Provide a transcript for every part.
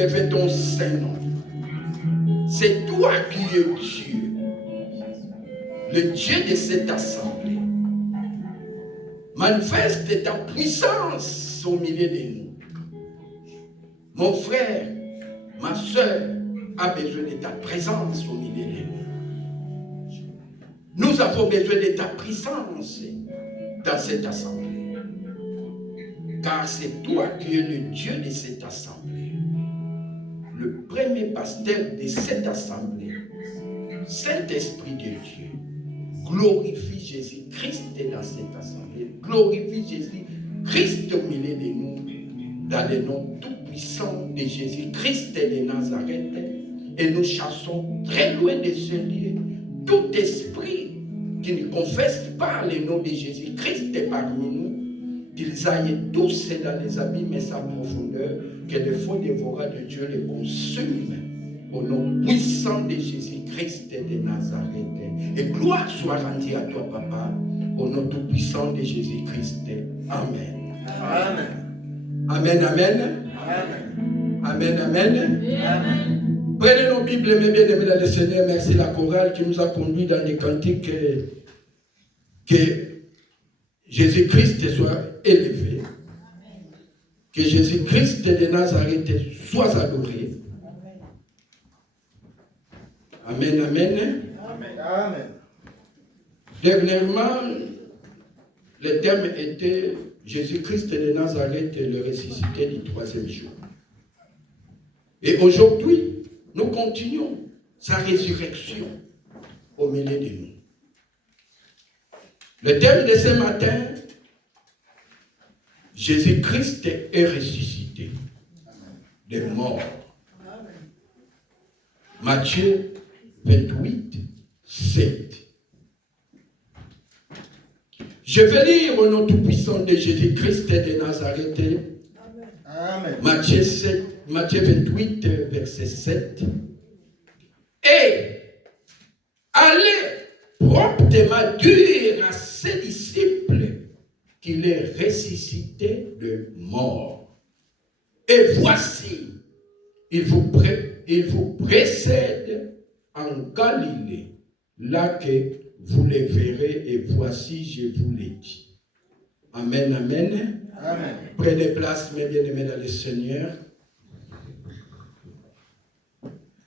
élever ton Saint-Nom. C'est toi qui es Dieu, le Dieu de cette assemblée. Manifeste ta puissance au milieu de nous. Mon frère, ma soeur a besoin de ta présence au milieu de nous. Nous avons besoin de ta présence dans cette assemblée. Car c'est toi qui es le Dieu de cette assemblée. Le premier pasteur de cette assemblée. Saint-Esprit de Dieu. Glorifie Jésus-Christ dans cette assemblée. Glorifie Jésus-Christ au milieu de nous. Dans le nom tout-puissant de Jésus-Christ de Nazareth. Et nous chassons très loin de ce lieu tout esprit qui ne confesse pas le nom de Jésus-Christ parmi nous, qu'ils aillent tous dans les abîmes et sa profondeur, que le feu dévorant de Dieu les consume au nom puissant de Jésus-Christ de Nazareth. Et gloire soit rendue à toi, Papa, au nom tout puissant de Jésus-Christ. Amen. Amen. Amen, amen. Amen. Amen, amen. Amen. Prenez nos Bibles, mes bien-aimés dans le Seigneur. Merci la chorale qui nous a conduits dans les cantiques. Que Jésus-Christ soit élevé. Que Jésus-Christ de Nazareth soit adoré. Amen, amen. Amen. Dernièrement, le thème était Jésus-Christ de Nazareth, le ressuscité du troisième jour. Et aujourd'hui, nous continuons sa résurrection au milieu de nous. Le thème de ce matin, Jésus-Christ est ressuscité des morts. Matthieu 28, 7. Je vais lire au nom tout-puissant de Jésus-Christ de Nazareth. Amen. Matthieu 28, verset 7. Et allez promptement dire à ses disciples qu'il est ressuscité de mort. Et voici, il vous précède en Galilée, là que vous les verrez, et voici, je vous l'ai dit. Amen, amen. Amen. Prenez place, mes bien-aimés dans le Seigneur.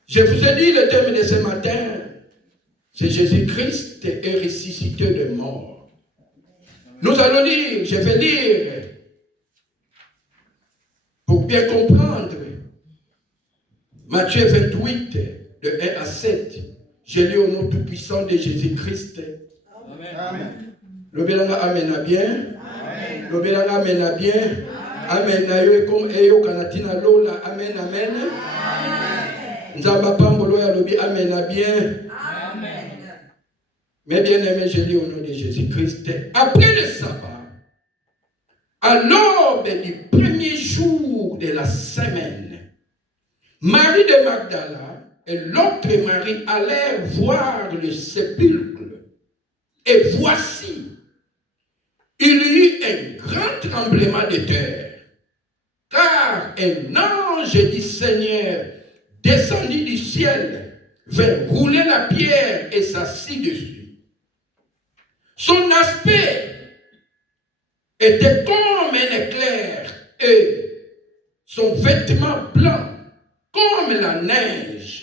Je vous ai dit le thème de ce matin, c'est Jésus-Christ est ressuscité de mort. Nous allons lire, je vais lire, pour bien comprendre, Matthieu 28, de 1 à 7. Je lis au nom tout-puissant de Jésus-Christ. Amen. Amen. Le belanga amena bien. Amen. Le belanga amena bien. Amen. Amen. Comme eyo kanatina lola. Amen. Amen. Nzamba pambolo ya lobi amena bien. Amen. Mais bien aimé, je lis au nom de Jésus-Christ. Après le sabbat, à l'aube du premier jour de la semaine, Marie de Magdala et l'autre Marie allèrent voir le sépulcre. Et voici, il y eut un grand tremblement de terre, car un ange du Seigneur descendit du ciel, vint rouler la pierre et s'assit dessus. Son aspect était comme un éclair et son vêtement blanc comme la neige.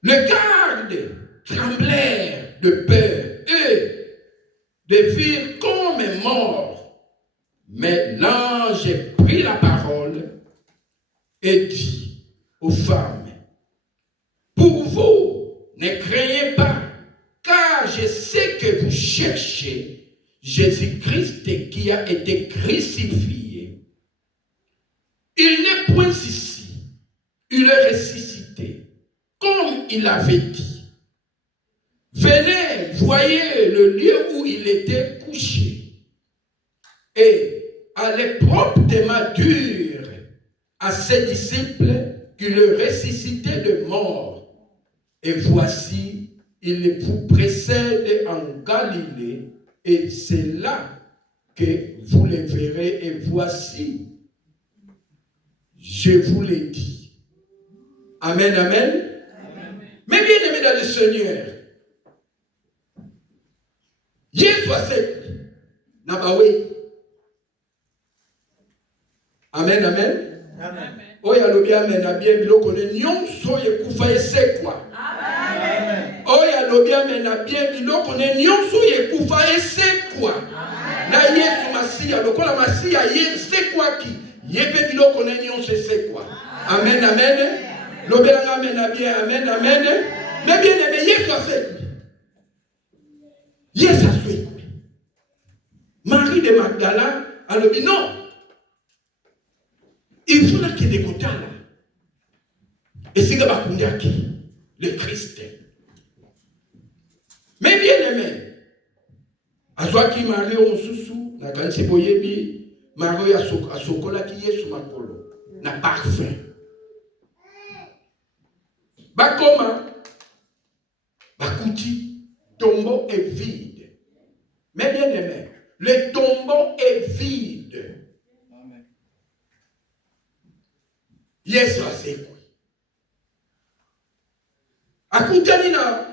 Les gardes tremblèrent de peur et de virent comme mort. Mais l'ange prit la parole et dit aux femmes, pour vous, ne craignez pas, car je sais que vous cherchez Jésus-Christ qui a été crucifié. Il n'est point ici, il est ressuscité, comme il avait dit. Venez, voyez le lieu où il était couché, et allez promptement dire à ses disciples qu'il est ressuscité de mort. Et voici, il vous précède en Galilée, et c'est là que vous le verrez. Et voici, Je vous l'ai dit. Amen, amen. Mais bien aimé dans le Seigneur, Yesu asekwi na bawe. Amen, amen. Amen. Oyo alobi amen na bien biloko ne nyonso yekufa esekwa. Amen. Oyo alobi amen na bien biloko ne nyonso yekufa esekwa. Na Yesu Masiya lokola Masiya yesekwaki yebe biloko ne nyonso esekwa. Amen, amen. Lobelanga amen na bien, amen, amen. Mais bien aimé, Yesu asekwi. Yesu asekwi. Marie de Magdala alobi non. Il faut que des côtés là. Et c'est que le Christ. Mais bien aimé, à soi qui Marie au sous, na quand c'est boyebi, Marie a sokola qui est sous ma colo, na parfum. Bakoma, bakouti, tombeau est vide. Mais bien aimé, le tombeau est vide. Yesu asekwi. Akutani na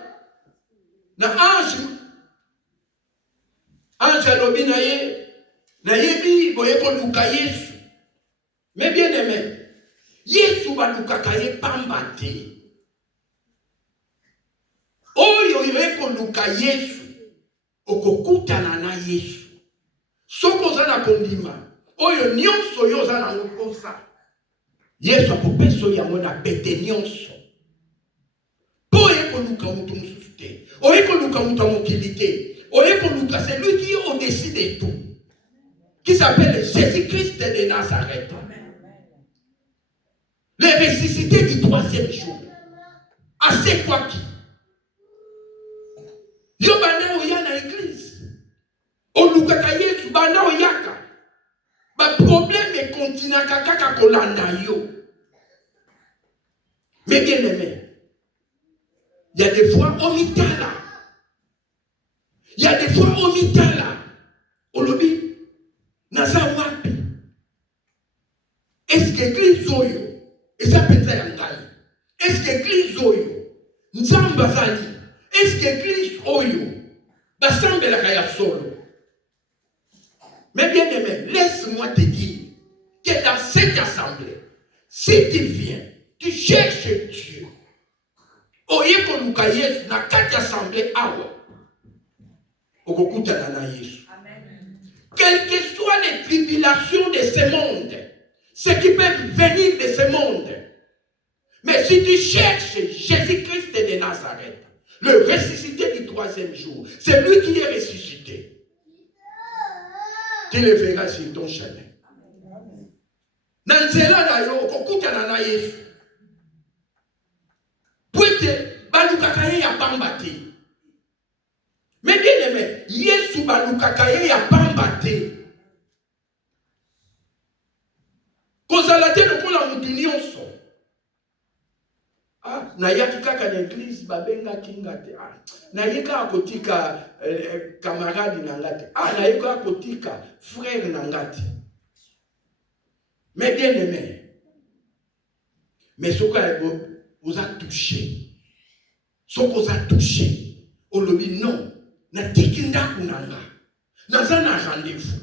ange alobi na ye, na yebi boye ko luka Yesu. Mais bien aimé, Yesu balukaka ye pamba te. Oyo ye ko luka Yesu, okokutana na Yesu. Soko za na kondima, oyo nyonso yo za na ngokosa. Yesu akopeso yango na pete nyonso. Po eko luka mutu mususu te. O eko luka mutu mokili te. O eko luka c'est lui qui est au-dessus de tout. Qui s'appelle Jésus-Christ de Nazareth. Le ressuscité du 3e jour. Assez quoi qui? Yo bana oya na église. O luka ka Yesu bana oyaka. Ba problème est continue kaka kolanda yo. Mais bien aimé, il y a des fois au mitala. Il y a des fois au mitala. Au lobby, naza wapi. Est-ce que l'église oyo, et ça peut être est-ce que l'église oyo, nzamba zali, est-ce que l'église oyo, basambe la kaya solo. Mais bien aimé, laisse-moi te dire que dans cette assemblée, si tu viens, tu cherches Dieu. Oye koluka Yesu na kati assemblée awa. Okokutana na Yesu. Quelles que soient les tribulations de ce monde, ce qui peuvent venir de ce monde. Mais si tu cherches Jésus-Christ de Nazareth, le ressuscité du 3e jour, c'est lui qui est ressuscité. Tu le verras sur ton chemin. Nanzela na yo kokutana na Yesu. Puite balukaka ye ya pamba te. Mais bien aimé, Yesu balukaka ye ya pamba te. Kozala te lokola mutu nyonso. Ah, na yaki kaka na église babenga kinga te. Ah, na yeka akotika camarade na ngate. Ah, na yeka akotika frère na ngate. Mais bien aimé, mais ce qu'on vous a touché, ce qu'on vous a touché, on le dit non, na tikinda kunanga, n'a rendez-vous.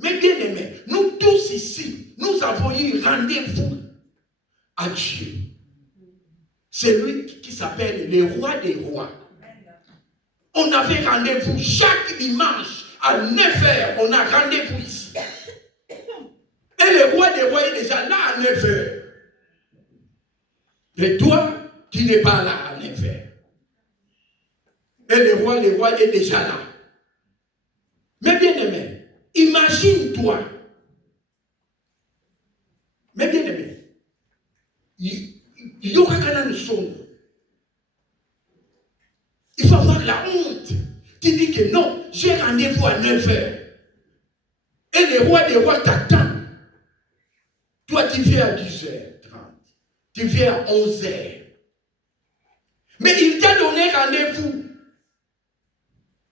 Mais bien aimé, nous tous ici, nous avons eu rendez-vous à Dieu. C'est lui qui s'appelle le roi des rois. On avait rendez-vous chaque dimanche à 9h, on a rendez-vous ici. Et le roi des rois est déjà là à 9h. Et toi, tu n'es pas là à 9h. Et le roi des rois est déjà là. Mais bien aimé, imagine-toi. Mais bien aimé, il faut avoir la honte. Tu dis que non, j'ai rendez-vous à 9h. Et le roi des rois t'attend. Toi, tu viens à 10h30. Tu viens à 11h. Mais il t'a donné rendez-vous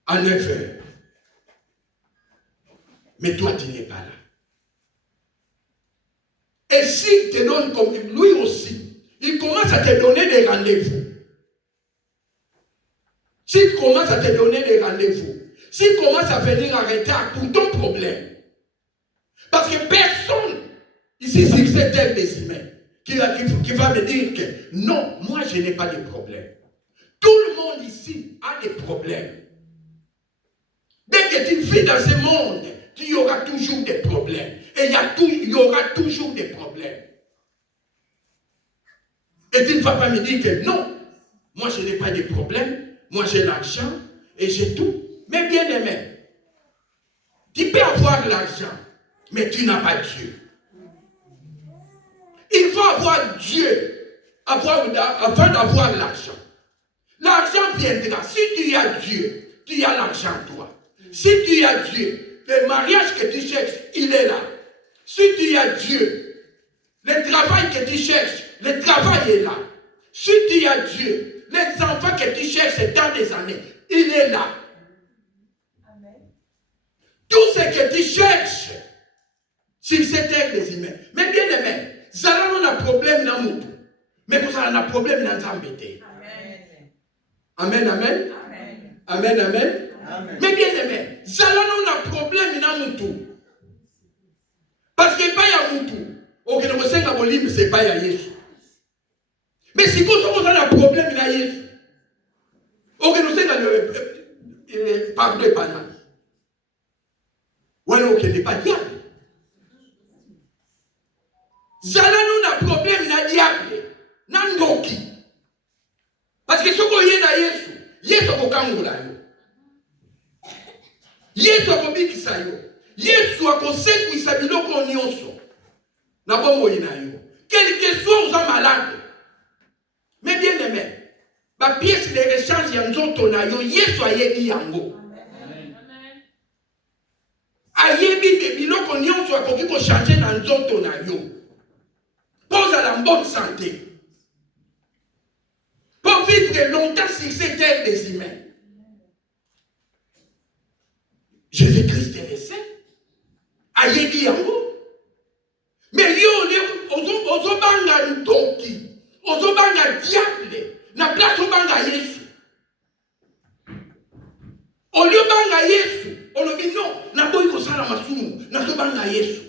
à 9h. Mais toi, tu n'es pas là. Et s'il te donne comme lui aussi, il commence à te donner des rendez-vous. S'il commence à te donner des rendez-vous, s'il commence à venir en retard pour ton problème, parce que personne ici sur cette terre des humains qui va me dire que non, moi je n'ai pas de problème. Tout le monde ici a des problèmes. Dès que tu vis dans ce monde, il y aura toujours des problèmes. Et il y aura toujours des problèmes. Et tu ne vas pas me dire que non, moi je n'ai pas de problème, moi j'ai l'argent et j'ai tout. Mais bien aimé, tu peux avoir l'argent, mais tu n'as pas Dieu. Il faut avoir Dieu avant d'avoir l'argent. L'argent viendra. Si tu as Dieu, tu as l'argent toi. Si tu as Dieu, le mariage que tu cherches, il est là. Si tu as Dieu, le travail que tu cherches, le travail est là. Si tu as Dieu, les enfants que tu cherches dans des années, il est là. Amen. Tout ce que tu cherches, sur cette terre des humains. Mais bien aimé, ça n'a pas de problème dans le monde. Mais vous avez un problème dans l'embêté. Amen, amen. Amen, amen. Amen. Mais bien aimé, ça n'a pas de problème dans le monde. Parce que pas y a mutu. Ok, nous sommes en Bolivie, c'est pas y a Jésus. Mais si vous avez un problème dans Jésus, ok, nous sommes dans le pardon de banane. Ou alors, ok, n'est pas diable. Zala nous a problème na diable, na ndoki. Parce que ce qu'on y est dans Jésus, Jésus est au Kangola. Jésus est au Bikisayo. Jésus est au Sekou Isabilo Konyonso. Na bon na yo. Quel que soit aux malades. Mais bien aimé, la pièce de rechange yanzoto na yo, Jésus a yebi yango. A yebi de biloko nyonso akoki ko changer na nzoto na yo. Pose à la bonne santé. Pour vivre longtemps sur cette terre des humains. Jésus-Christ est le Saint. A yebi yango. Mais yo, ozobanga ndoki, ozobanga diable, na place obanga Yesu. Oliobanga Yesu, olobi non, na boyi kosala masumu, na zobanga Yesu.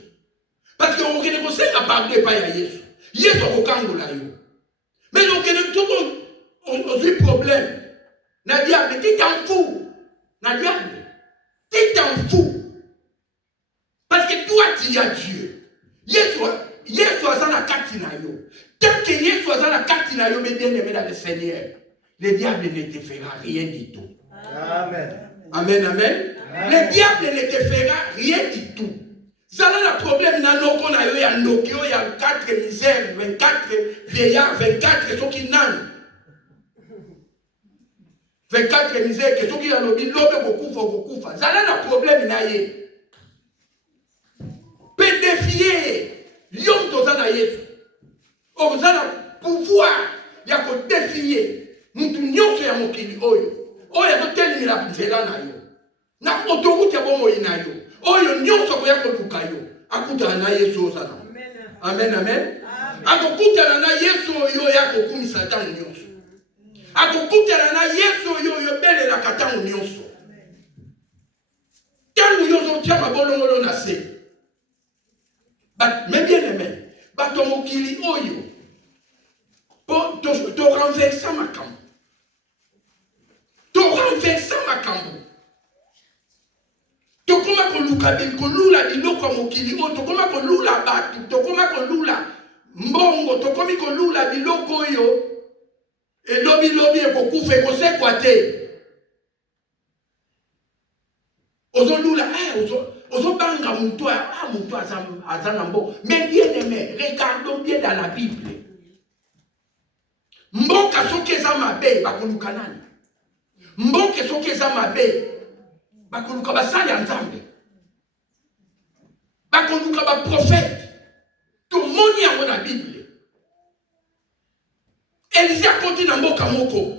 Parce que on kene kosenga pardon pa ya Yesu. Yesu kokangola yo. Mais donc kene toko ozui problème. Na diable, tu t'en fous. Na diable, tu t'en fous. Parce que toi tu as Dieu. Yesu a la carte na yo. Tant que Yesu a la carte na yo, mais bien aimé dans le Seigneur, le diable ne te fera rien du tout. Amen. Amen, amen. Le diable ne te fera rien du tout. Ça a le problème dans nos qu'on a eu à Nokio, il y a 4 misères, 24 vieillards, 24 ceux qui n'ont. 24 misères, ceux qui ont dit l'homme beaucoup. Ça a le problème dans ye. Peut défier l'homme tozana Yesu. Vous avez le pouvoir de défier. Nous tous ya mokili oyo. Oyo toteli mila nzela na yo. Na autoroute ya bomo ina yo. Oyo nyonso ko yako luka yo. Akuta na Yesu osana. Amen, amen. Akukuta na Yesu yo yako kumisa tangu nyonso. Akukuta na Yesu yo bele la katangu nyonso. Tangu nyonso tiama bolongolo na se. Mais bien aimé, ton mokili oyo, to renversa makambo. To renversa makambo. To koma ko luka ko lula biloko mokili oyo, to koma ko lula batu, to koma ko lula mbongo, to komi ko lula biloko oyo, e lobi ekokufa ekosekwa te. Ozolula, ozobanga mutu azanambo. Mais bien aimé, regardons bien dans la Bible. Mboka soki eza mabe bakoluka nani? Mboka soki eza mabe bakoluka basali ya Nzambe. Bakoluka ba prophète. Tomoni yango na Bible. Élisée akoti na mboka moko.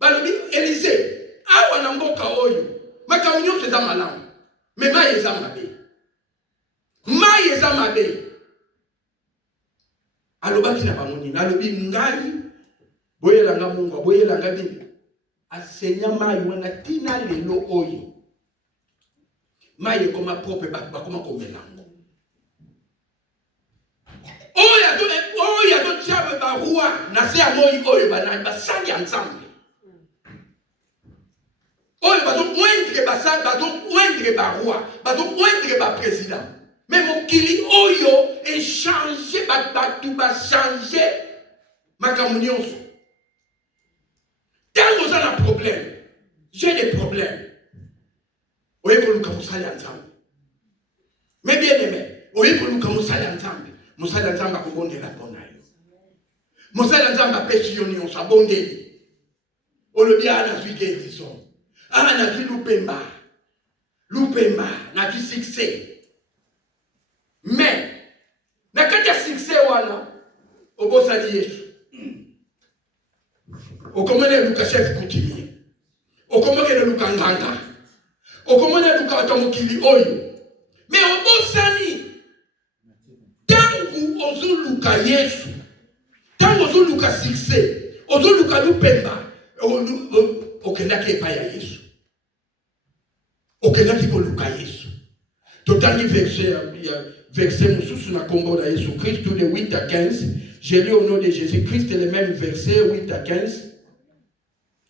Balobi Élisée, awa na mboka oyo. Makambo nyonso eza malamu. Mais mai eza mabe. Mai eza mabe. alobaki na bamoni nalobi ngai boyelanga mungu boyelanga bibi asenya mai wana tina lelo oyo mai ekoma propre bakoma komelango oyo azotia barua na se ya moi oyo basali ya nzambe oyo bazomoindre barua bazomoindre baprésident mais mokili oyo échange bato bachange makambo nyonso ntango oza na problème j'ai des problèmes oye koluka mosali ya nzambe mais bien aimé oye koluka mosali ya nzambe mosali ya nzambe akobondela mpona yo mosali ya nzambe apesi yo nyonso abondeli olobi nazwi guérison nazwi lupemba nazwi succès mais na kati ya succès wana obosali yesu okomona luka chef coutumier okomona luka nganga okomona luka atamokili oyo mais obosani tangu ozoluka yesu tangu ozoluka succès ozoluka lupemba okendaki epai ya yesu okendaki koluka yesu totangi verset mosusu na kombo na Yesu Christ tous les 8 à 15 j'ai lu au nom de Jésus-Christ les mêmes versets 8 à 15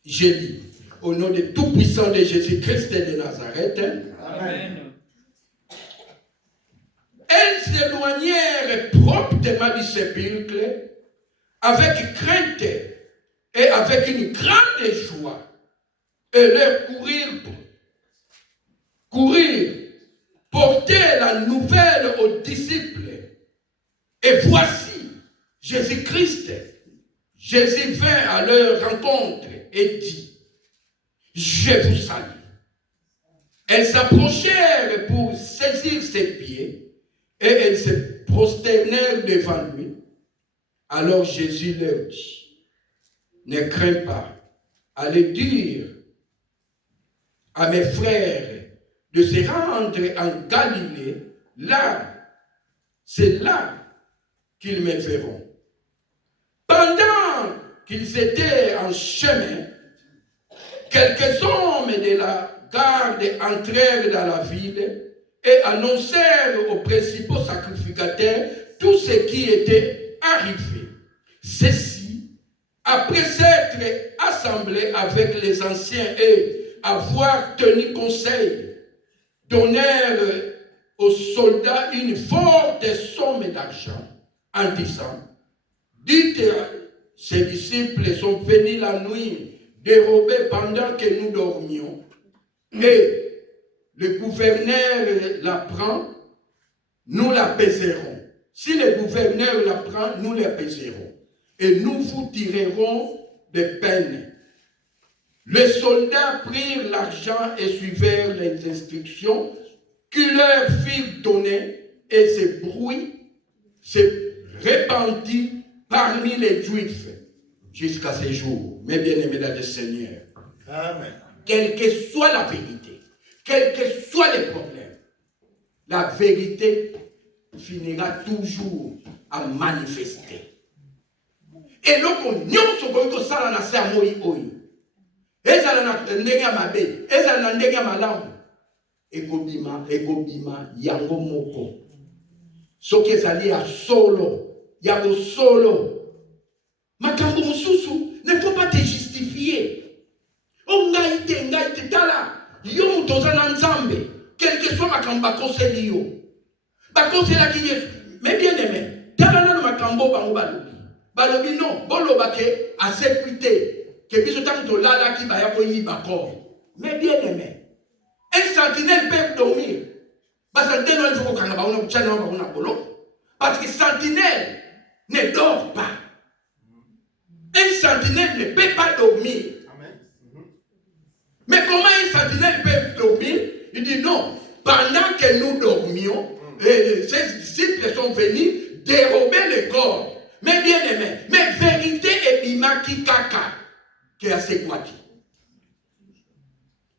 j'ai lu au nom de tout puissant de Jésus-Christ de Nazareth. Amen. Elles s'éloignèrent promptement du sépulcre avec crainte et avec une grande joie et leur courir porter la nouvelle aux disciples. Et voici, Jésus-Christ, Jésus vint à leur rencontre et dit, je vous salue. Elles s'approchèrent pour saisir ses pieds et elles se prosternèrent devant lui. Alors Jésus leur dit, ne crains pas, allez dire à mes frères de se rendre en Galilée, là, c'est là qu'ils me verront. Pendant qu'ils étaient en chemin, quelques hommes de la garde entrèrent dans la ville et annoncèrent aux principaux sacrificateurs tout ce qui était arrivé. Ceux-ci, après s'être assemblés avec les anciens et avoir tenu conseil, donnèrent aux soldats une forte somme d'argent en disant, dites, ses disciples sont venus la nuit dérober pendant que nous dormions et le gouverneur la prend, nous la baiserons. Si le gouverneur la prend, nous la baiserons et nous vous tirerons de peine. Les soldats prirent l'argent et suivirent les instructions qui leur firent donner et ce bruit se répandit parmi les Juifs jusqu'à ce jour. Mes bien-aimés dans le Seigneur, amen. Quelle que soit la vérité, quels que soient les problèmes, la vérité finira toujours à manifester. Et donc, nous sommes na se amoi oyo. Ezala na ndenge ya mabe, ezala na ndenge ya malamu. Ekobima yango moko. Soki ezali ya solo, ya solo. Makambo mususu, ne faut pas te justifier. Oh ngaite tala. Yo mutoza na nzambe. Quel que soit makambo bakoseli yo. Bakosela ki Yesu. Mais bien aimé, tala na makambo bango balobi. Balobi non, boloba ke a sécurité. Que biso tanto lala ki baya ko yiba ko. Mais bien aimé, un sentinelle peut dormir. Parce que dès il faut qu'on a un channel on a bolo. Parce que sentinelle ne dort pas. Un sentinelle ne peut pas dormir. Mais comment un sentinelle peut dormir? Il dit non. Pendant que nous dormions, ces disciples sont venus dérober le corps. Mais bien aimé, mais vérité et bima ki kaka. Qui a ses quoi qui.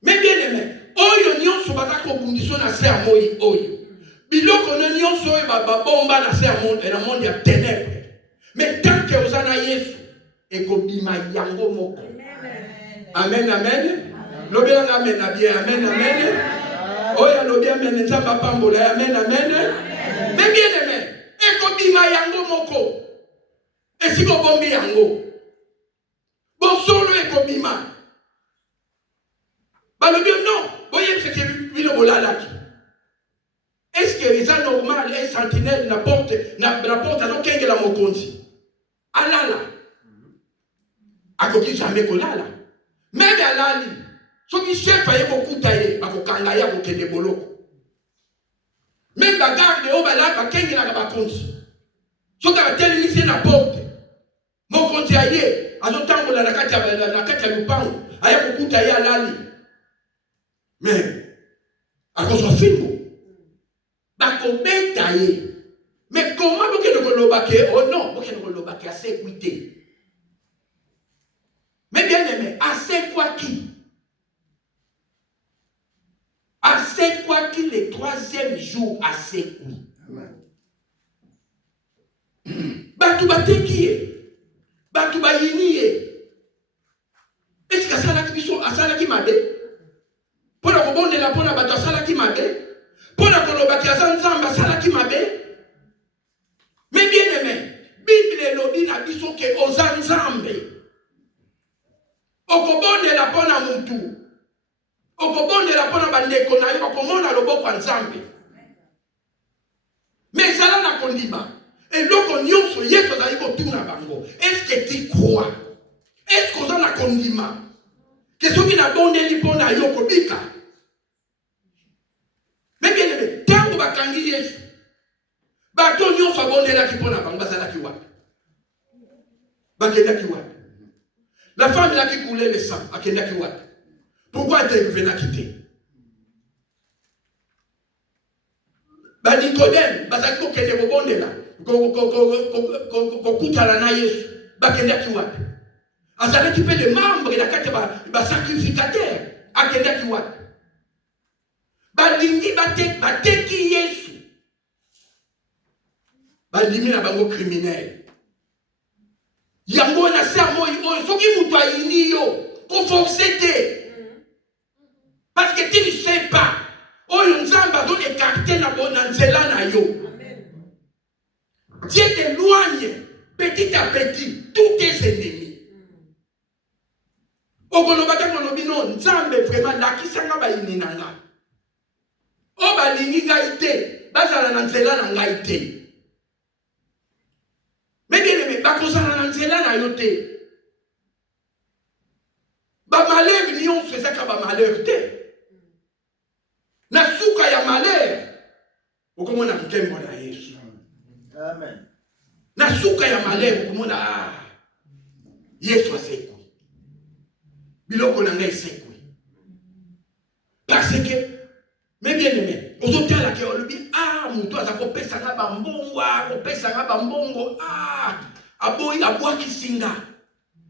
Mais bien aimé, oyo nyonso batako condition na se amoi oyo. Biloko nyonso oyo ba bomba na se monde ya ténèbres. Mais tant que vous en avez, et que bima yango moko. Amen, amen. L'obéa amen, amen, amen. Oya l'obéa amen, nzamba pambola, amen, amen. Mais bien aimé, et que bima yango moko. Et si vous bombez yango, bon solo et que bima. Bah le bien non, voyez ce que vous voulez là. Est-ce que c'est normal, un sentinelle n'apporte à son kenge la mokonzi? Alala. Akoki jamais kolala. Même alali. Ce qui chef aye kokutaye, bakokangaya kokende boloko. Même bagarde o bala bakenge na bakonzi. Ce qui a télévisé na porte. Mokonzi aye, azotambola na kati ya lupango, aye kokutaye alali. Mais akozwa fimbo. Mais comment vous pouvez le baquer? Oh non, vous pouvez le baquer à sécurité. Mais bien aimé, à c'est quoi qui? À c'est quoi qui le troisième jour à c'est quoi? Batu bateki, batu bayini. Est-ce que ça là qui sont à ça là qui m'a dit? Pour la bonne la bonne batu ça là qui m'a dit? Pour la kolobaki azanzamba sala ki mabe. Mais bien aimé, Bible lobi na biso ke ozanzambe. Okobonde la pona mutu. Okobonde la pona bandeko na yo okomona loboko nzambe. Mais sala na kondima. Et loko nyonso yeso za yiko tuna bango. Est-ce que tu crois? Est-ce que ozana kondima? Que soki na bonde li pona yo kobika. Mais bien aimé, tant que bakangi Yesu, bato nyonso abondela ki pona bango bazala ki wapi? Bakenda ki wapi? La femme là qui coulait le sang, akenda ki wapi? Pourquoi elle venait quitter? Ba Nicodème, bazaki ko kende ko bondela, ko kutala na Yesu, bakenda ki wapi? Azala ki pe les membres la kati ba sacrificateur, akenda ki wapi? Balingi bateki Yesu. Balimi na bango criminel. Yango na sermo yo soki mutu ayini yo ko forcer te. Parce que tu ne sais pas. Oyo nzamba do écarter na bona nzela na yo. Dieu t'éloigne petit à petit tous tes ennemis. Okolobaka kolobi non nzambe vraiment lakisanga bayini nanga. O balingi ngai te, bazala na nzela na ngai te. Mais bien aimé, bakozala na nzela na yo te. Ba malheur nyonso ezaka ba malheur te. Na suka ya malheur, okomona nkembo na Yesu. Amen. Na suka ya malheur, okomona Yesu asekwi. Biloko na ngai sekwi. Parce que mais bien aimé, aux hôtels là qui ont dit mutu aza kopesa nga bambongo, kopesa nga bambongo, aboyi abwa kisinga.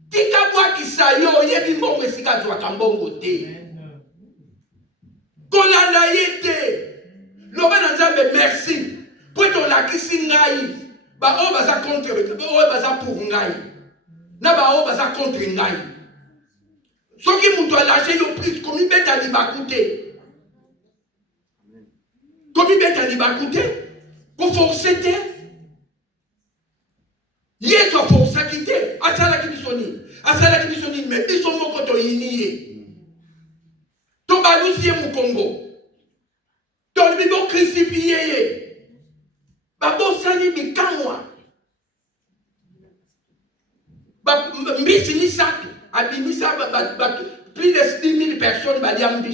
Tika bwa kisayo yebi mbongo esika zwa kambongo te. Kolanda yete. Loba na nzambe merci. Pweto la kisingai. Ba o baza contre, o baza pour ngai. Na ba o baza contre ngai. Soki mutu alache yo prise komi beta li bakute. Comme il est libacoute, qu'on force te. Yesu a force quitter. Asala ki bisoni. Asala ki bisoni. Mais bisomo koto yiniye. To balusiye mu Congo. To bibo crucifié. Babo sani bikamwa. Mbisi misatu. Abimisa plus de 10 000 personnes baliam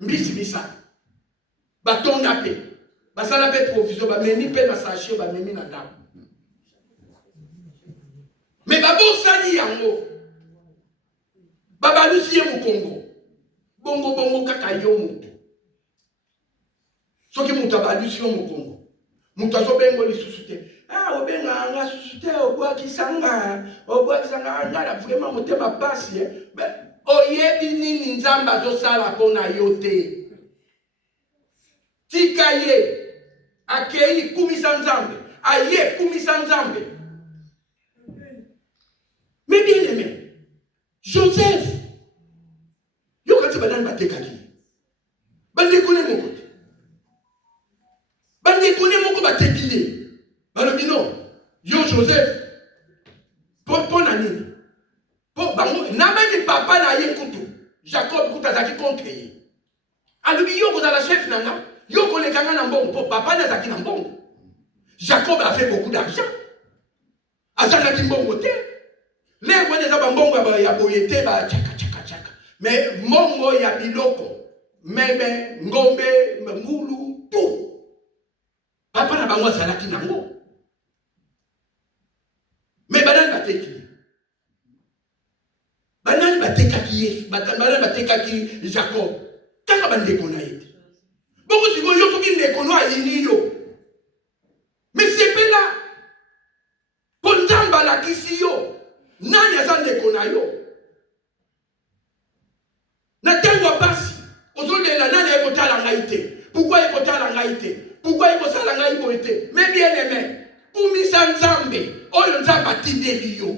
mbisi misatu. Batonda pe. Basala pe provision, bameni pe na sachet, bameni na ndako. Mais babo sani yango. Babalusiye mu Congo. Bongo kaka yo mutu. Soki mutu abalusiye mu Congo. Mutu azobengo lisusu te. Obenga nga susu te, obwakisanga ngala vraiment motema pasi. Oyebi nini nzamba azosala pona yo te. Tikaye akei kumisa nzambe, aye kumisa nzambe. Mais bien aimé, Joseph, yo quand tu vas dans le bateau kaki, bande connaît mon côté, bande connaît mon côté bateau kili, bande non, yo Joseph, pour nani, pour bango, n'a même papa n'a rien contre Jacob kuta zaki contre lui. Alors yo vous la chef nanga, yo ko le kanga na mbongo, papa n'a zaki na mbongo. Jacob a fait beaucoup d'argent. Azana ki mbongo te. Les wene za mbongo ya boyete ba chaka chaka chaka. Mais mbongo ya biloko, meme, ngombe, ngulu, tout. Papa na bango azalaki nango. Mais banani bateki. Banani batekaki Yesu, banani batekaki Jacob. Kaka bandeko na yete. Boko siko yo soki ndeko no ayini yo. Mais c'est pas là. Pour Nzamba la kisi yo. Nani aza ndeko na yo. Na tango basi. Ozolela nani ekotala ngai te. Pourquoi ekotala ngai te? Pourquoi ekosala ngai boye te? Mais bien aimé, kumisa Nzambe, oyo Nzamba tindeli yo.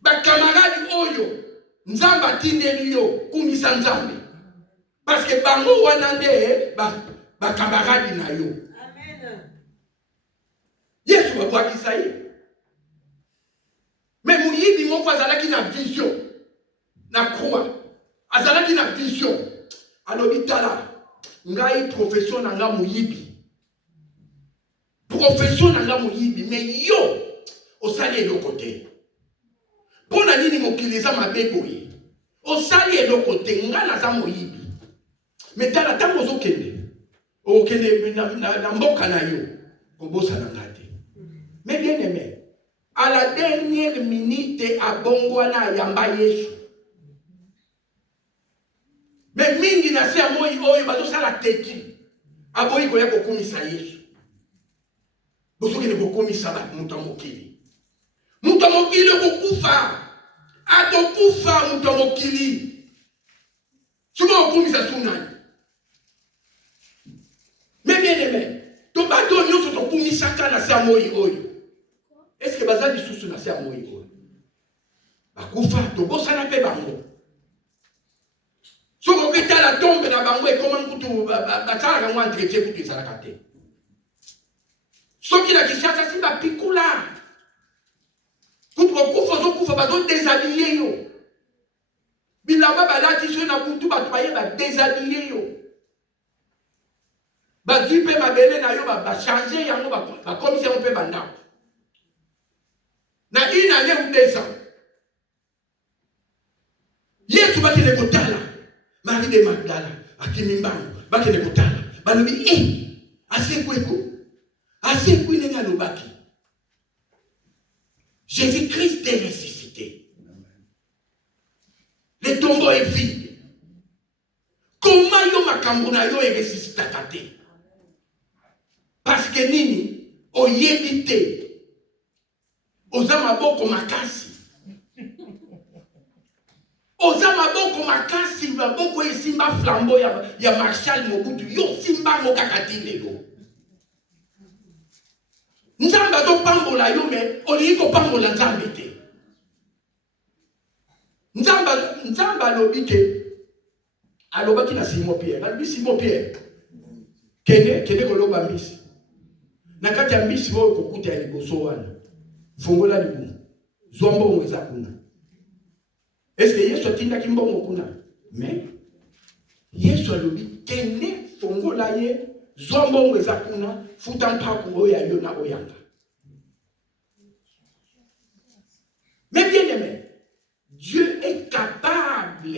Ba camarade oyo, Nzamba tindeli yo, kumisa Nzambe. Parce que bango wana nde ba camarade na yo. Amen. Yesu wabwakisa ye. Mais muyibi moko azalaki na vision. Na croix. Azalaki na vision. Alobi tala. Ngai profession na nga muyibi. Profession na nga muyibi. Mais yo, osali eloko te. Pona nini mokili eza mabe boye. Osali eloko te, nga naza muyibi. Mais tala tango ozokende. Okende na mboka na yo. Kobosa na nga te. Mais bien aimé, à la dernière minute, à Bongwana, Yamba Yesu. Mais mingi na se amoyi oyo bazo sala teki. Aboyi koya kokomisa Yesu. Bozo kene kokomisa ba mutu mokili. Mutu mokili kokufa. Atokufa mutu mokili. Suko kokomisa sunani. Mais bien aimé, to bato nyoso to komisa kana se amoyi oyo. Est-ce que bazali susu na se amoyi oyo? Bakufa to bosana pe bango. Soko keta la tombe na bango e comment kutu batala ngwa entretien kutu salaka te. Soki na kishasa si ba pikula. Kutu kufa zo kufa bazo déshabiller yo. Bilamba balati so na kutu batwaye ba déshabiller yo. Ba zipe mabele na yo ba changer yango ba komisi on pe banda. Na une année ou 2 ans. Yesu bakile kotala. Marie de Magdala, akimimbango, bakile kotala. Balobi assez kweko. Assez kwinenga lobaki. Jésus-Christ est ressuscité. Le tombeau est vide. Comment yo makambo na yo est ressuscité kate? Parce que nini oyebite. Oza maboko makasi. Oza maboko makasi, maboko esimba flambeau ya Marshal Mobutu. Yo simba mo kakati lelo. Nzamba zo pambola yo me, oliko pambola Nzambe te. Nzamba lobike. Alobaki na Simon Pierre. Albi Simon Pierre. Kene koloba mbisi. Na kati ya mbisi wo kokuta ya liboso wana. Fongola libu. Zwambo mweza kuna. Est-ce que Yesu atindaki mbongo kuna? Mais Yesu alobi kene fongola ye zwambo mweza kuna futa mpako oya yo na oyanga. Mais bien aimé, Dieu est capable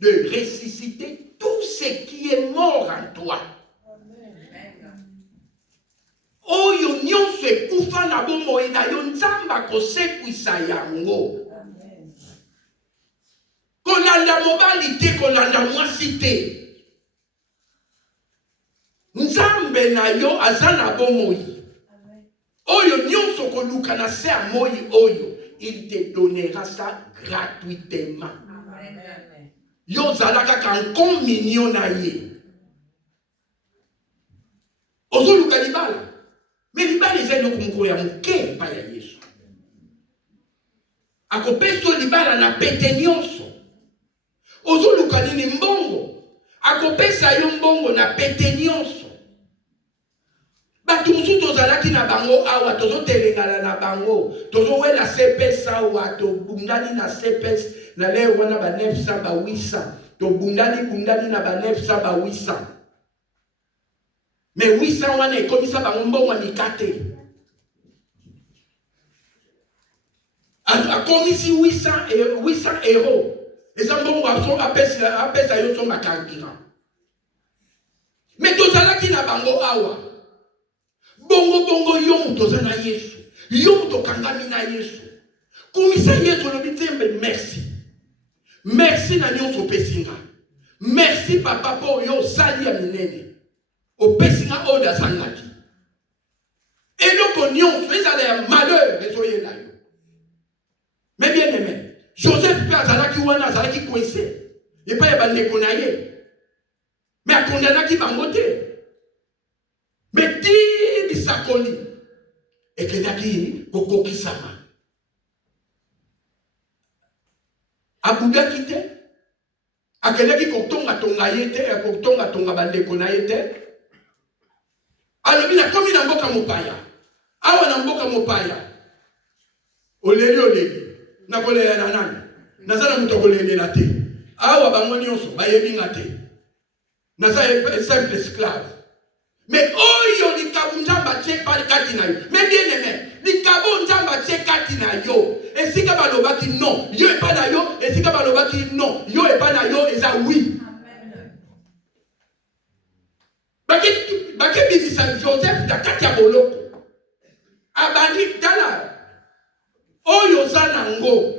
de ressusciter tout ce qui est mort en toi. Oyo nyonso ekufa na bomoi na yo Nzamba kosekwisa yango. Kolanda mobali te, kolanda mwasi te. Nzambe na yo azana bomoi. Oyo nyonso koluka na se moi oyo, il te donnera ça gratuitement. Yo zalaka kan communion na ye. Ozoluka libala. Mais libala ezali kumko ya muke pa ya Yesu. Akopesa libala na pete nyonso. Ozoluka nini mbongo. Akopesa yo mbongo na pete nyonso. Bato mosusu tozalaki na bango awa tozotelengana na bango. Tozowela CPS awa tobundani na CPS na leo wana ba 900 ba 800. Tobundani na ba 900 ba 800. Mais 800 wana ekomisa bango mbongo mikate. Akomisi 800 euros. Et ça mbongo apesa yo son carburant. Mais tozalaki na bango awa. Bongo yo mutoza na Yesu. Yo mutokangami na Yesu. Komisa Yesu lobitembe merci. Merci na nyonso pesinga. Merci papa po yo sali ya minene. O pesinga oda sangaki. Eloko nyonso ezala ya malheur ezoye na yo. Mais bien aimé, Joseph pe azalaki wana azalaki coincé. Et pas ya bandeko na ye. Mais akondanaki bango te. Mais ti bisakoli ekendaki kokokisama. Abudaki te. Akendaki kotonga ye te, kotonga bandeko na ye te. Alobi na komi na mboka mopaya. Awa na mboka mopaya. Oleli. Na kolela na nani. Nazana muto kolela te. Awa bango nyonso bayebi nga te. Naza simple esclave. Mais oyo likabu njamba tche kati na yo. Mais bien aimé, likabu njamba tche kati na yo. Esika balobaki non, yo epa na yo. Esika balobaki non, yo epa na yo eza oui. Baki bibisa Joseph da kati ya boloko. Abandi tala. Oyo zanango.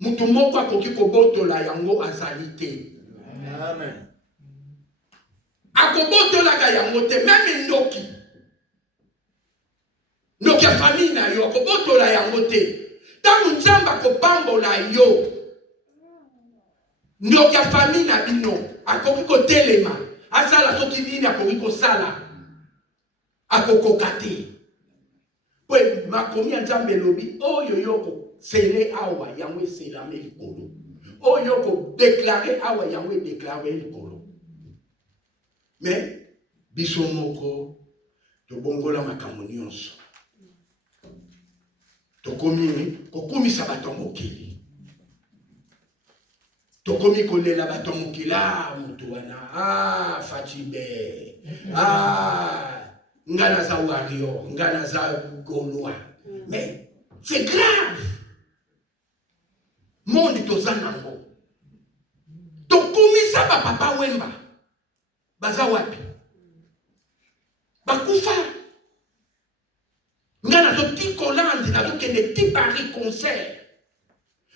Mutu moko akoki kobotola yango azalite. Amen. Akobotolaka yango te, même ndoki. Ndoki ya famille na yo, akobotola yango te. Tangu nzamba kopambola yo. Ndoki ya famille na bino, akoki kotelema. Asala soki nini akoki kosala. Akokoka te. Pwe makomi ya nzambe lobi, oyo yoko sele awa yango selame likolo. Oyo yoko déclarer awa yango déclarer likolo. Mais biso moko tobongola makambo nyonso. Tokomisa bato mokili. Tokomi kolela bato mokili mutu wana Fatibe. Ngana za wario, ngana za Gaulois. Mais c'est grave. Monde tozanango. Tokomisa ba papa wemba. Baza wapi? Bakufa. Ngana zo tiki Hollande, nazo kende ti Paris concert.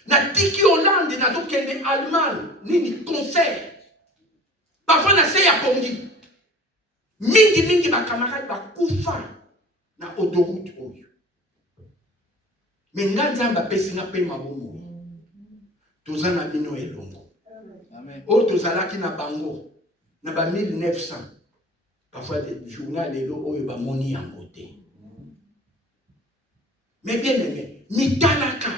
Na tiki Hollande, nazo kende Allemagne, nini concert. Parfois na se ya Kongi. Mingi ba camarade bakufa na autoroute oyo. Mais nganzamba pesinga pe mabomo. Tozana bino elongo. Amen. O tozalaki na bango. Na ba 1900. Parfois des journaux lelo oyo ba moni yango te. Mais bien aimé, mitalaka.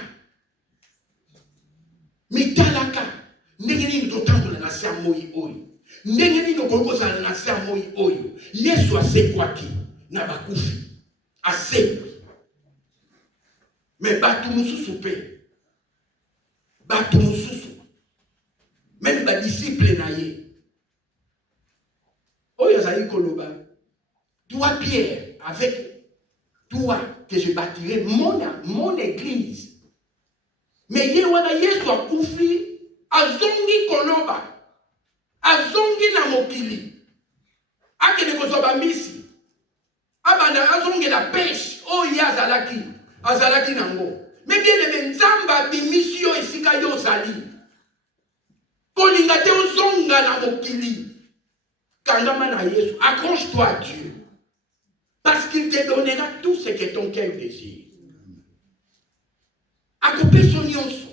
Ndenge nini totambola na se moyi oyo. Ndenge nini okozala na se moyi oyo. Yesu asekwaki na bakufi. Asekwi. Mais batu mususu pe. Batu mususu. Même ba disciple na ye. Oyo zali koloba. Toi Pierre, avec toi que je bâtirai mon église. Mais ye wana Yesu akufi azongi koloba. Azongi na mokili. Akene kozoba misi. Abanda azongi la pêche. Oh ya azalaki nango. Mais bien aimé nzamba bimisio esika yo zali. Kolinga te ozonga na mokili. Kangama na Yesu, accroche-toi à Dieu. Parce qu'il te donnera tout ce que ton cœur désire. Akope son nyonso.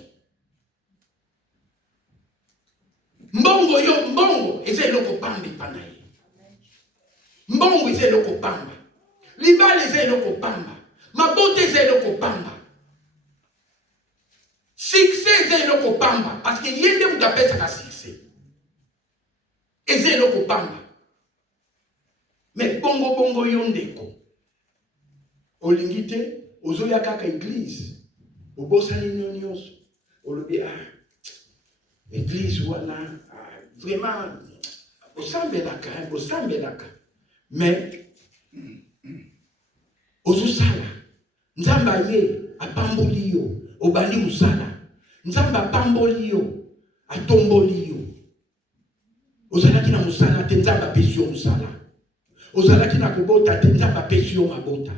Mbongo, eze loko pambi panaye. Mbongo eze loko pamba. Libale eze loko pamba. Mabote eze loko pamba. eza eloko pamba parce que ye nde moto apesaka succès. Eza eloko pamba. Mais bongo yo ndeko. Olingi te ozoya kaka église. Obosani nyonso. Olobi église wana vraiment osambelaka. Mais ozosala nzamba ye apamboli yo obandi musala. Nzamba apamboli yo atomboli yo. Ozalaki na musala te nzamba apesi yo musala. Ozalaki na kobota te nzamba apesi yo mabota.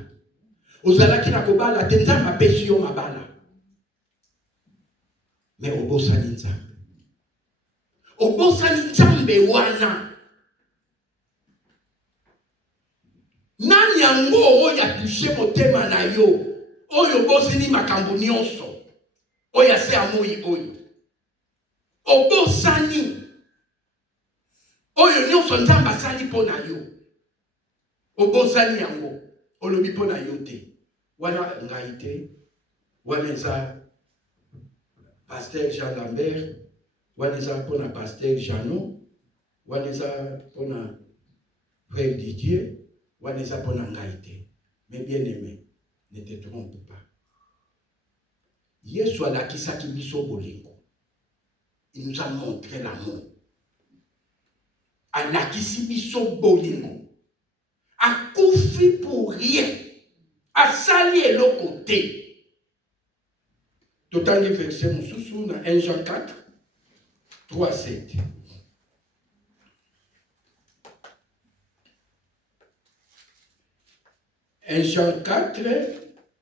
Ozalaki na kobala te nzamba apesi yo mabala. Mais obosani nzambe. Obosani nzambe wana. Nani yango oyo atushe motema na yo. Oyo obosani makambo nyonso. Oyo ase amoyi oyo. Obosani. Oyo nyonso nzambe asali mpo na yo. Obosani yango. Olobi mpo na yo te. Wana ngai te. Wana eza Pasteur Jean Lambert. Wana eza mpo na Pasteur Jeannot. Wana eza mpo na Frère Didier. Wana eza mpo na ngai te. Mais bien aimé, ne te trompe pas. Yesu alakisaki biso bolingo. Il nous a montré l'amour. Alakisi biso bolingo. Akufi pour rien. Asali eloko te. Totangi verset mususu na 1 Jean 4, 3, 7. Jean 4,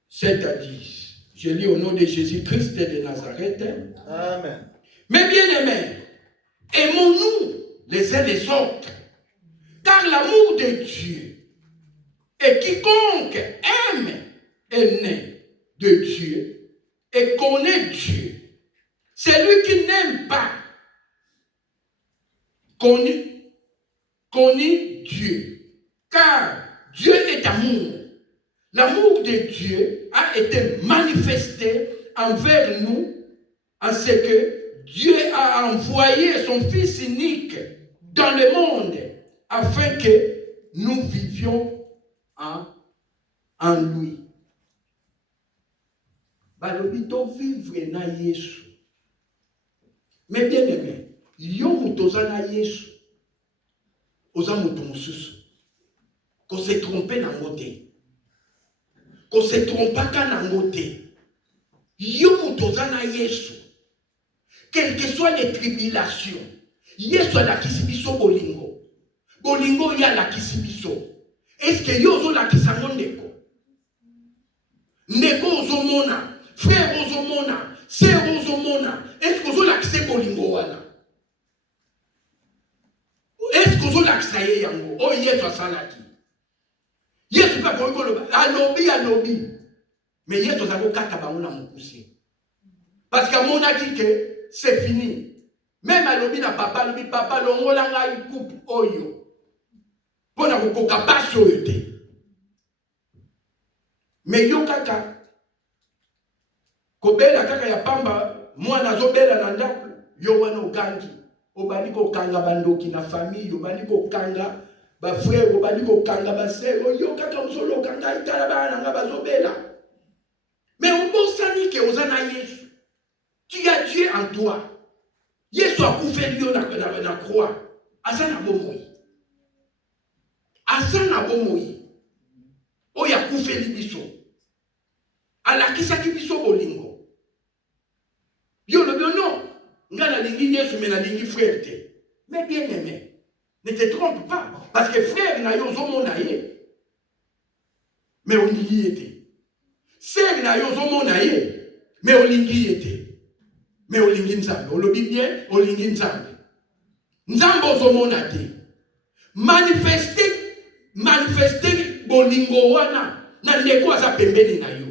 7 à 10. Je lis au nom de Jésus-Christ de Nazareth. Amen. Mais bien aimés, aimons-nous les uns les autres, car l'amour de Dieu, et quiconque aime est né de Dieu et connaît Dieu. Celui qui n'aime pas connaît Dieu, car Dieu est amour. L'amour de Dieu a été manifesté envers nous en ce que Dieu a envoyé son Fils unique dans le monde afin que nous vivions en lui. Balobito vivre na Yesu. Mais bien aimé, yo mutoza na Yesu. Oza muto mususu. Qu'on se trompé na ngote. Qu'on se trompaka na ngote. Yo mutoza na Yesu. Quelles que soient les tribulations, Yesu alakisi biso bolingo. Bolingo ya alakisi biso. Est-ce que yo zo lakisa ndeko? Ndeko ozomona, frère ozomona, sœur ozomona, est-ce que zo lakise bolingo wana? Est-ce que zo lakisa ye yango? Oh Yesu asalaki. Yesu pa ko koloba, alobi. Mais Yesu azako kata bango na mukusi. Parce que mon a dit que c'est fini. Même alobi na papa, alobi papa longola ngai coupe oyo. Pona kokoka paso oyo te. Mais yo kaka kobela kaka ya pamba mwana azobela na ndako yo wana okangi. Obali kokanga bandoki na famille, obali kokanga ba frère, obali kokanga ba sœur, yo kaka osolo kanga itala bana nga bazobela. Mais obosani ke ozana Yesu. Tu as Dieu en toi. Yesu a couvert Dieu na croix. Asana bomoi. Asana bomoi. Oya couvert biso. Alakisa ki biso bolingo. Yo le non. Ngana lingi Yesu mais na lingi frère te. Mais bien aimé, ne te trompe pas. Parce que frère na yo zomona ye. Mais on y était. Sœur na yo zomona ye. Mais on y était. Mais olingi nzambe, olobi bien, olingi nzambe. Nzambe ozomona te. Manifester bolingo wana na ndeko aza pembeni na yo.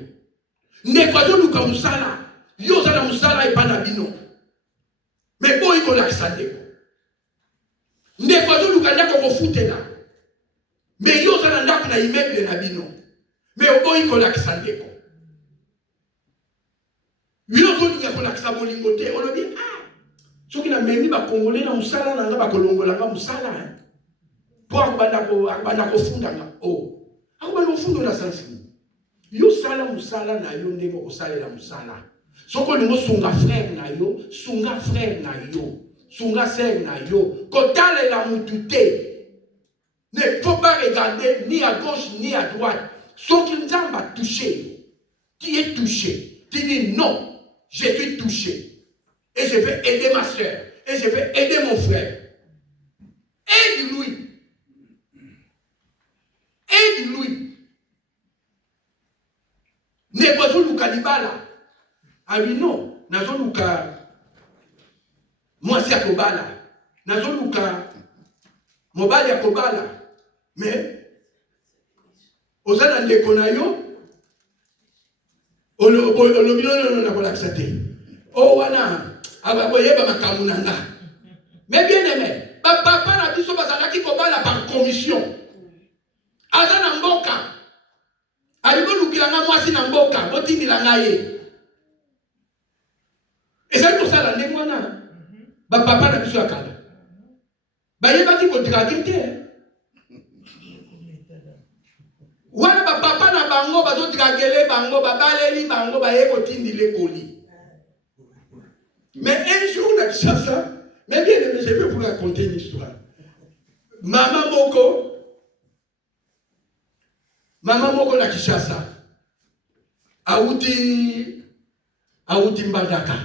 Ndeko azoluka musala, yo zala musala epana bino. Mais boy ko lakisa ndeko. Ndeko azoluka ndako kofutela. Mais yo zala ndako na immeuble na bino. Mais boy ko lakisa ndeko. Yo zolinga ko kolakisa bolingo te olobi soki na memi ba congolais na musala nanga ba kolongolanga musala po akobanda kofunda nga akobanda kofunda na sansi yo sala musala na yo ndenge okosalela musala soko olingo sunga frère na yo sunga frère na yo sunga sœur na yo kotalela mutu te. Ne faut pas regarder ni à gauche ni à droite. Sauf qu'il t'a touché. Tu es touché. Tu dis non, je suis touché. Et je vais aider ma soeur. Et je vais aider mon frère. Aide-lui. Aide-lui. Ne pas luka libala. Ah oui, non. Nazo luka. Moi, c'est à Kobala. Nazo luka. Mobali à Kobala. Mais, aux anas de Konayo, on n'a pas l'accepté. Oh, wana, ababoye ba makamunanga. Mais bien aimé, papa na biso bazala ki Kobala par commission. Azana mboka. Alibo lukilanga mwasi na mboka, botindi la ngaye. Et c'est pour ça la ndemwana. Papa na biso akala. Ba yeba ki ko traquer. Wana ba papa na bango bazo dragele bango babaleli bango baye kotindi le koli. Mais un jour na Kinshasa, mais bien aimé, je vais vous raconter une histoire. Maman moko na Kinshasa. Auti Mbandaka.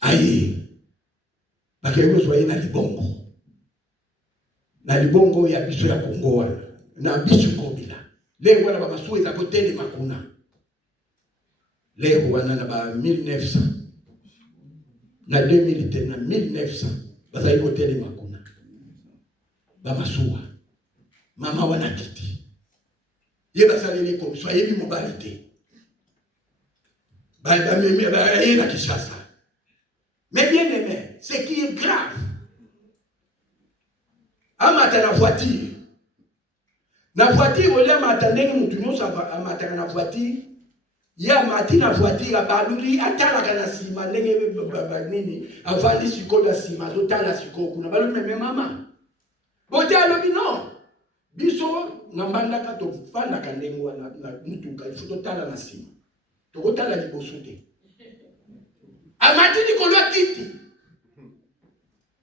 Aye. Bakego zoye na libongo. Na libongo ya biso ya Kongo na bisu kobila leo wana baba suwe za kotele makuna leo wana na ba 1900 na 2000 na 1900 bazai kotele makuna baba suwa mama wana kiti ye basaleli comme ça yebi mobilité ba memi ba yena Kinshasa. Mais bien aimé, ce qui est grave amata na voiture. Na voiture, on l'a matandé, nous tenons à matin na voiture. Ya mati na voiture, à baluli, à talaka sima, n'engé nini, avant les sucos de sima, zotala sucos, kuna balu même maman. Bote alobi non. Biso, ngambanda kato, fanda kandengo na mutuka, il faut totala na sima. Tokotala libosote. Amati ni kolwa kiti.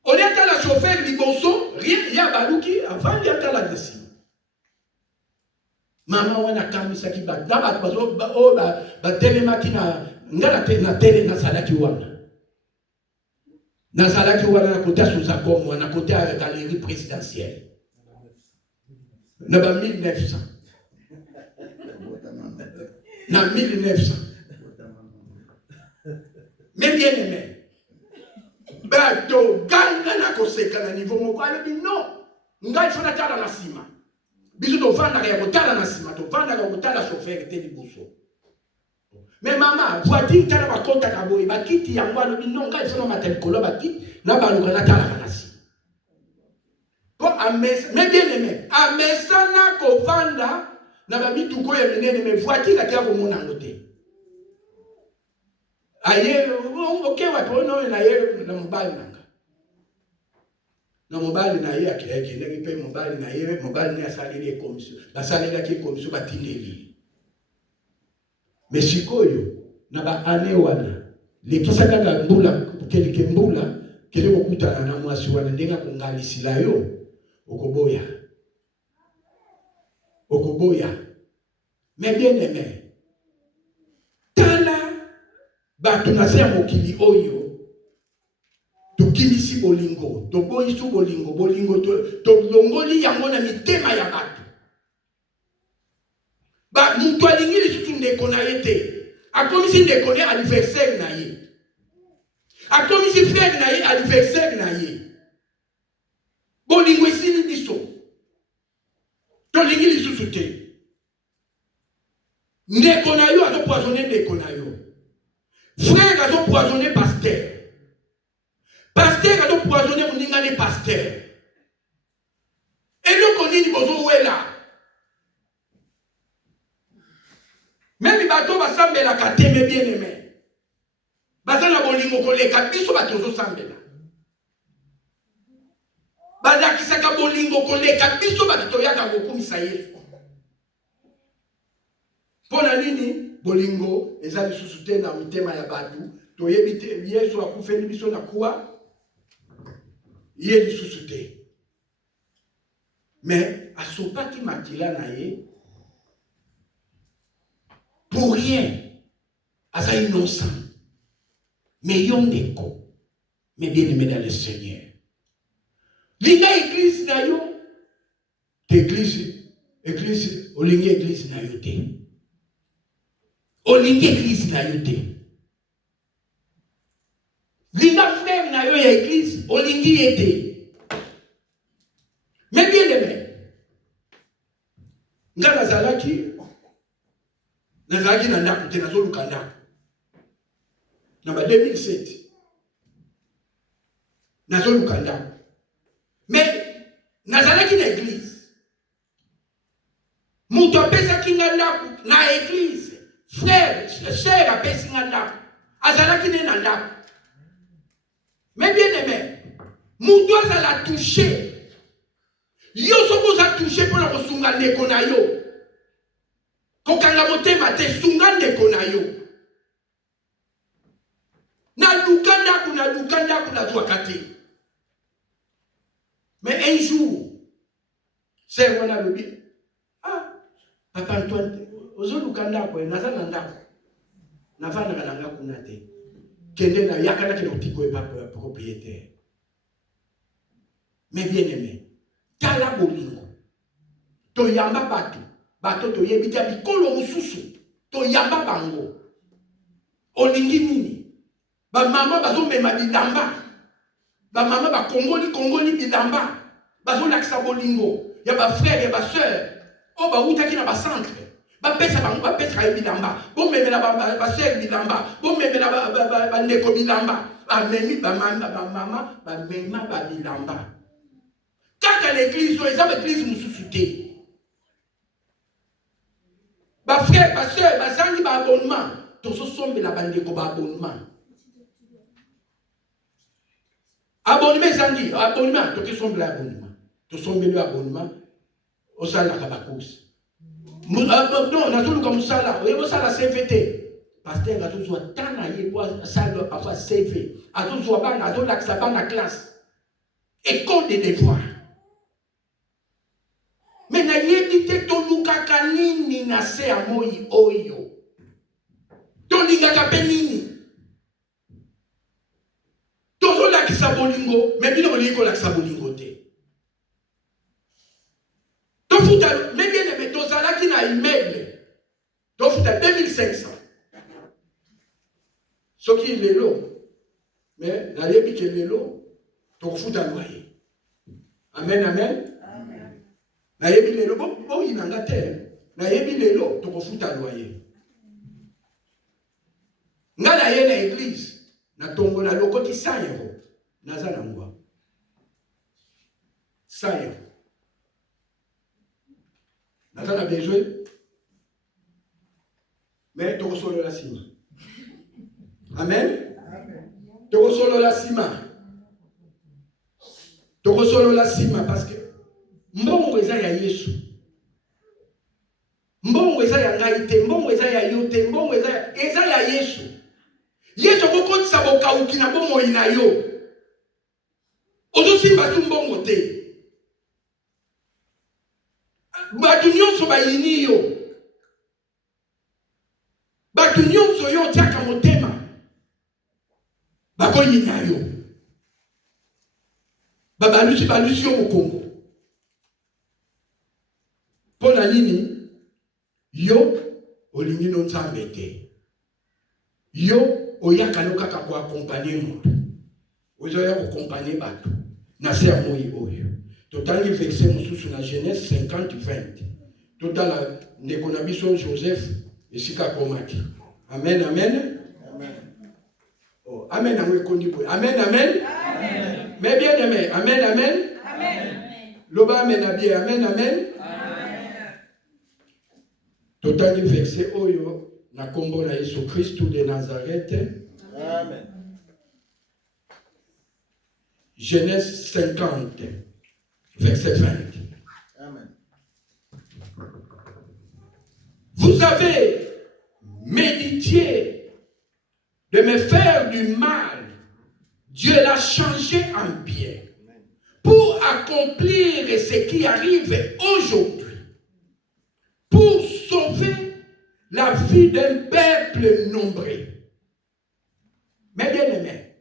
On est à la chauffeur liboso, rien, ya baluki, avant ya tala na sima. Mama wana kamisa ki ba bazo ba telemaki na ngala na tele na salaki wana. Na salaki wana na kota sous akomo na kota galerie présidentielle. Na ba 1900. Na 1900. Mais bien aimé. Bato ganga na koseka na niveau moko alobi non. Ngai fona tala na sima. Biso to vanda ya kotala na sima, to vanda ya kotala chauffeur te liboso. Mais maman, voiture tala bakota kaboyi, bakiti yango alobi non ngai fona matel kolo bakiti na baluka na tala na sima. Pour mais bien aimé, amesana ko vanda na babitu ko ya minene mais voiture atia ko mona ngote. Aye, OK wa to no na ye na mbali nanga. Na mobali na ye akireke ndenge pe mobali na ye mobali ni asaleli commission basalela ki commission batindeli mais sikoyo na ba ane wana lekisaka ka mbula kelike mbula kele kokutana na mwasi wana ndenga kungalisila yo okoboya mais bien aimé tala batu na se mokili oyo tukilisi bolingo, toboyisu bolingo, to longoli yango na mitema ya batu. Ba mutu alingi lisusu ndeko na ye te. Akomisi ndeko na anniversaire na ye. Akomisi frère na ye anniversaire na ye. Bolingo isili biso. To lingi lisusu te. Ndeko na yo azo poisonner ndeko na yo. Frère azo poisonner pasteur. Pasteur a donc poisonné mon ingane pasteur. Et nous connaissons bozo wela. Même les bateaux va sembler la kateme bien aimé. Va bolingo koleka biso batozo sambela. Balakisaka bolingo koleka biso batoyaka kokumisa Yesu. Pona nini bolingo eza lisusu te na mitema ya batu toyebi te Yesu akufeli biso na kuwa ye lisusu te. Mais asopaki makila na ye pour rien. Asa innocent. Mais yondeko. Mais bien aimé dans le Seigneur. Linga église na yo. Église, olinga église na yo te. Olinga église na yo te. Linga frère na yo ya église, olingi yete. Mais bien aimé. Nga nazalaki na ndako te nazoluka ndako. Na 2007. Nazoluka ndako. Mais nazalaki na église. Mutu apesaki nga ndako na église. Frère, sœur apesi nga ndako. Azalaki ne na ndako. Mais bien aimé, mutu azala touché. Yo soko za touché pour la kosunga ndeko na yo. Kokanga motema te sunga ndeko na yo. Na lukanda kuna tuakati. Mais un jour, c'est on a le bien. Ah, papa Antoine, ozo lukanda ko nazana ndako. Navana kananga kuna te. Kende na yakana ke notiko e papa propriétaire. Mais bien aimé, tala bolingo. To yamba bato to yebita bikolo mususu. To yamba bango. Olingi nini? Ba mama bazo mema bilamba. Ba mama ba kongoli bilamba. Bazo laksa bolingo. Ya ba frère ya ba sœur. O ba utaki na ba centre. Ba pesa bango ba pesa bilamba. Bo memela ba sœur bilamba. Bo memela ba neko bilamba. Ba memi ba mama ba mema ba bilamba. Kaka l'église so eza ba église mususu te. Ba frère ba sœur ba zangi ba abonnement. Tozo sombe la bandeko ba abonnement. Abonnement zandi, abonnement, to sombe la abonnement. To sombe le abonnement. Osala kabakous. Non, nazulu comme sala, oyo sala CVT. Pasteur azozo tana ye kwa sala parfois CV. Azozo bana, azozo laksa bana classe. École des devoirs. Mais na yebi te to lukaka nini na se amoi oyo. To lingaka pe nini. Tozo la kisabolingo, mais bino oliko la kisabolingo te. To futa, mais bien aimé, to zala ki na immeuble. To futa 2500. Ce qui est lelo. Mais na yebi ke lelo, to futa loyer. Amen, amen. Na yebi lelo, bon inanga te. Na yebi lelo, to futa loyer. Nga na ye na église. Na tongo na lokoti 100 euros. Naza na ngwa. 100 euros. Naza na besoin. Mais toko solo la sima. Amen. Toko solo la sima. Toko solo la sima parce que mbongo eza ya Yesu. Mbongo eza ya ngai te, mbongo eza ya yo te, mbongo eza ya Yesu. Yesu kokotisa bokauki na bomoi na yo. Ozo simba tu mbongo te. Batu nyonso bayini yo. Batu nyonso yo tiaka motema. Bako yina yo. Balusi yo mokongo. Pona nini? Yo olingi no nzambe te. Yo oyaka no kaka ko accompagner moto. Ozoya ko accompagner bato. Na se amoyi oyo. Totangi verset mususu na Genèse 50:20. Totala ndeko na biso Joseph esika komaki. Amen, amen. Amen. Oh, amen amwe kondi boy. Amen, amen. Amen. Mais bien aimé. Amen, amen. Amen. Loba amen abie. Amen, amen. Amen. Totangi verset oyo na kombo na Yesu Kristu de Nazareth. Amen. Genèse 50, verset 20. Amen. Vous avez médité de me faire du mal. Dieu l'a changé en bien pour accomplir ce qui arrive aujourd'hui, pour sauver la vie d'un peuple nombreux. Mais bien aimé,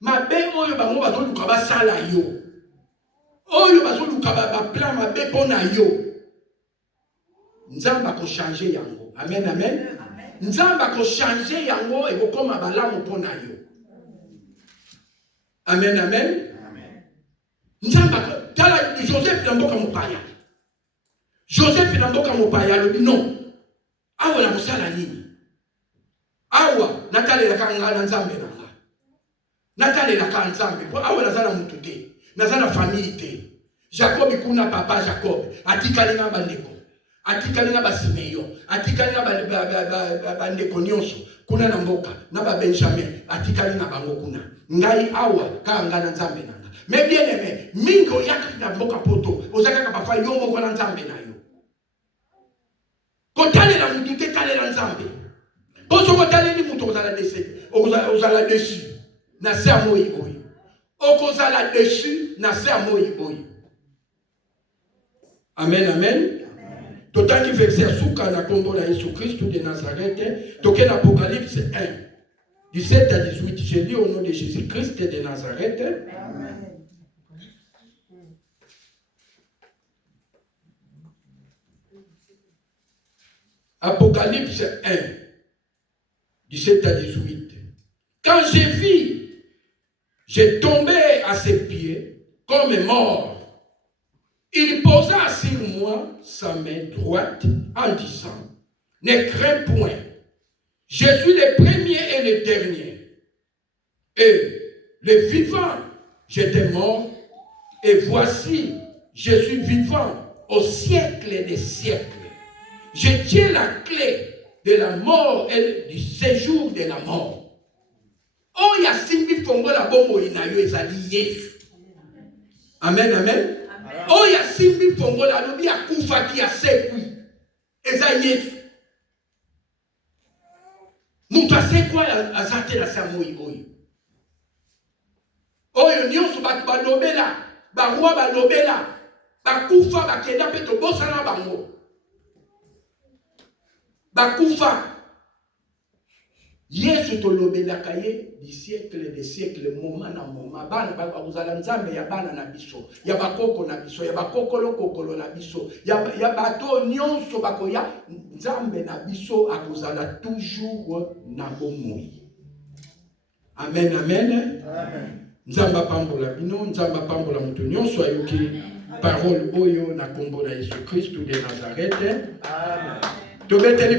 ma belle oyo bango bazo luka ba sala yo. Oyo bazo luka ba plan ma be pona yo. Nzamba ko changer yango. Amen amen. Nzamba ko changer yango e ko koma balamu pona yo. Amen amen. Nzamba ko tala Joseph namboka mopaya. Joseph namboka mopaya lobi non. Awa na musala nini? Awa natalela kanga nzambe na. Natalela ka nzambe po awa nazala mutu te, nazala famille te. Jacob kuna papa Jacob atikali na bandeko, atikali na basimeyo, atikali na bandeko nyonso kuna na mboka na ba Benjamin atikali na bango kuna. Ngai awa ka ngana nzambe nanga. Mais bien aimé, mingo yaka na mboka poto, ozaka ka bafa yo moko na nzambe na yo. Kotalela mutu te talela nzambe. Poso kotalela mutu ozala desi, ozala desi. Na se amoi boy. Okozala dessus na se amoi boy. Amen amen. Totangi verset suka na kombo na Yesu Christ de Nazareth. Toke na Apocalypse 1 17 à 18. Je lis au nom de Jésus Christ de Nazareth. Amen. Apocalypse 1 17 à 18. Quand j'ai vu, j'ai tombé à ses pieds comme mort. Il posa sur moi sa main droite en disant, ne crains point, je suis le premier et le dernier. Et le vivant, j'étais mort, et voici, je suis vivant au siècle des siècles. Je tiens la clé de la mort et du séjour de la mort. Oh, ya simbi fongola bombo inayo ezali Yesu. Amen, amen. Oh, ya simbi fongola lobi ya kufa ki ya sekui. Ezali Yesu. Mutu asekwa azate na samoi oyo. Oyo nyonso batu balobela, barua balobela, bakufa bakenda pe tobosana bango. Bakufa. Yesu tolobela kaye du siècle des siècles moment na moment bana ba uzala nzambe ya bana na biso ya bakoko na biso ya bakokolo kokolo na biso ya bato nyonso bakoya nzambe na biso akozala toujours na bomoi. Amen amen. Amen. Nzamba pambola bino, nzamba pambola mutu nyonso ayoki parole oyo na kombo na Yesu Christ de Nazareth. Amen. Tobeteli